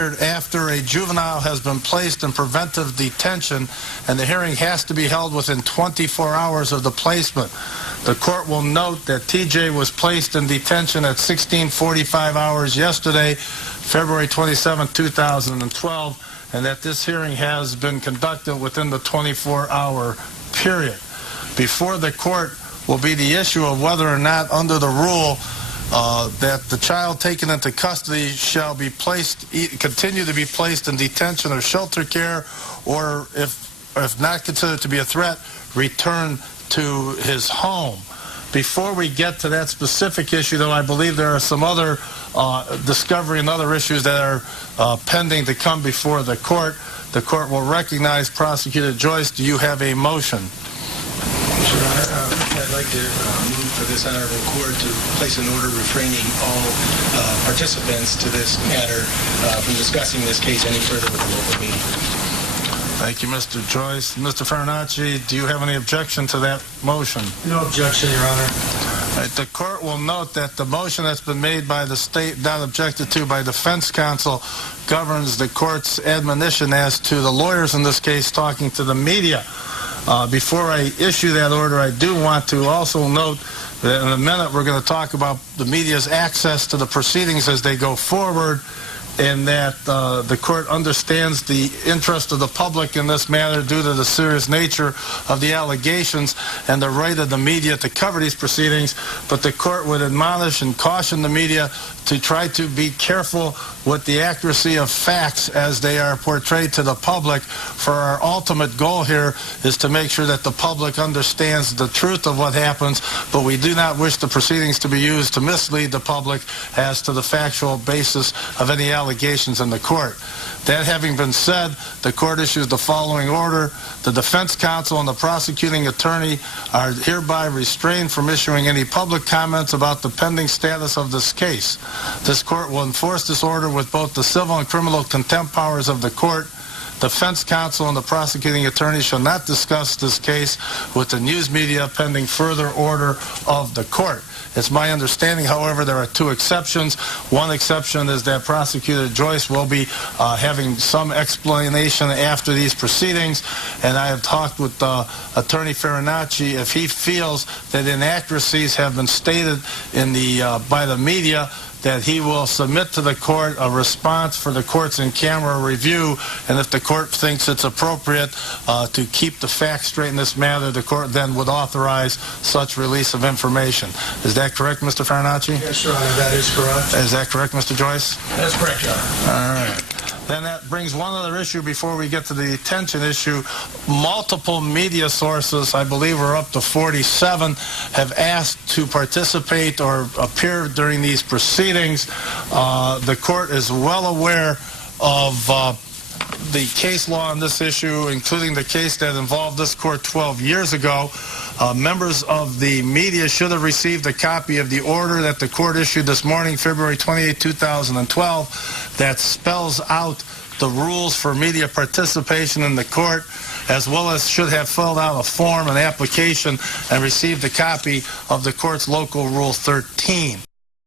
After a juvenile has been placed in preventive detention and the hearing has to be held within 24 hours of the placement. The court will note that TJ was placed in detention at 16:45 hours yesterday, February 27, 2012, and that this hearing has been conducted within the 24-hour period. Before the court will be the issue of whether or not under the rule that the child taken into custody shall be continue to be placed in detention or shelter care, or if not considered to be a threat, return to his home. Before we get to that specific issue, though, I believe there are some other discovery and other issues that are pending to come before the court. The court will recognize Prosecutor Joyce. Do you have a motion? Your Honor, I'd like to move for this honorable court to place an order refraining all participants to this matter from discussing this case any further with the local meeting. Thank you, Mr. Joyce. Mr. Farinacci, do you have any objection to that motion? No objection, Your Honor. Right, the court will note that the motion that's been made by the state, not objected to by defense counsel, governs the court's admonition as to the lawyers in this case talking to the media. Before I issue that order, I do want to also note that in a minute we're going to talk about the media's access to the proceedings as they go forward, and that the court understands the interest of the public in this matter due to the serious nature of the allegations and the right of the media to cover these proceedings. But the court would admonish and caution the media to try to be careful with the accuracy of facts as they are portrayed to the public. For our ultimate goal here is to make sure that the public understands the truth of what happens, but we do not wish the proceedings to be used to mislead the public as to the factual basis of any allegations in the court. That having been said, the court issues the following order. The defense counsel and the prosecuting attorney are hereby restrained from issuing any public comments about the pending status of this case. This court will enforce this order with both the civil and criminal contempt powers of the court. Defense counsel and the prosecuting attorney shall not discuss this case with the news media pending further order of the court. It's my understanding, however, there are two exceptions. One exception is that Prosecutor Joyce will be having some explanation after these proceedings, and I have talked with Attorney Farinacci. If he feels that inaccuracies have been stated in by the media, that he will submit to the court a response for the court's in-camera review, and if the court thinks it's appropriate to keep the facts straight in this matter, the court then would authorize such release of information. Is that correct, Mr. Farinacci? Yes, Your Honor, that is correct. Is that correct, Mr. Joyce? That's correct, Your Honor. All right. Then that brings one other issue before we get to the detention issue. Multiple media sources, I believe we're up to 47, have asked to participate or appear during these proceedings. The court is well aware of the case law on this issue, including the case that involved this court 12 years ago. Members of the media should have received a copy of the order that the court issued this morning, February 28, 2012, that spells out the rules for media participation in the court, as well as should have filled out a form, an application, and received a copy of the court's local Rule 13.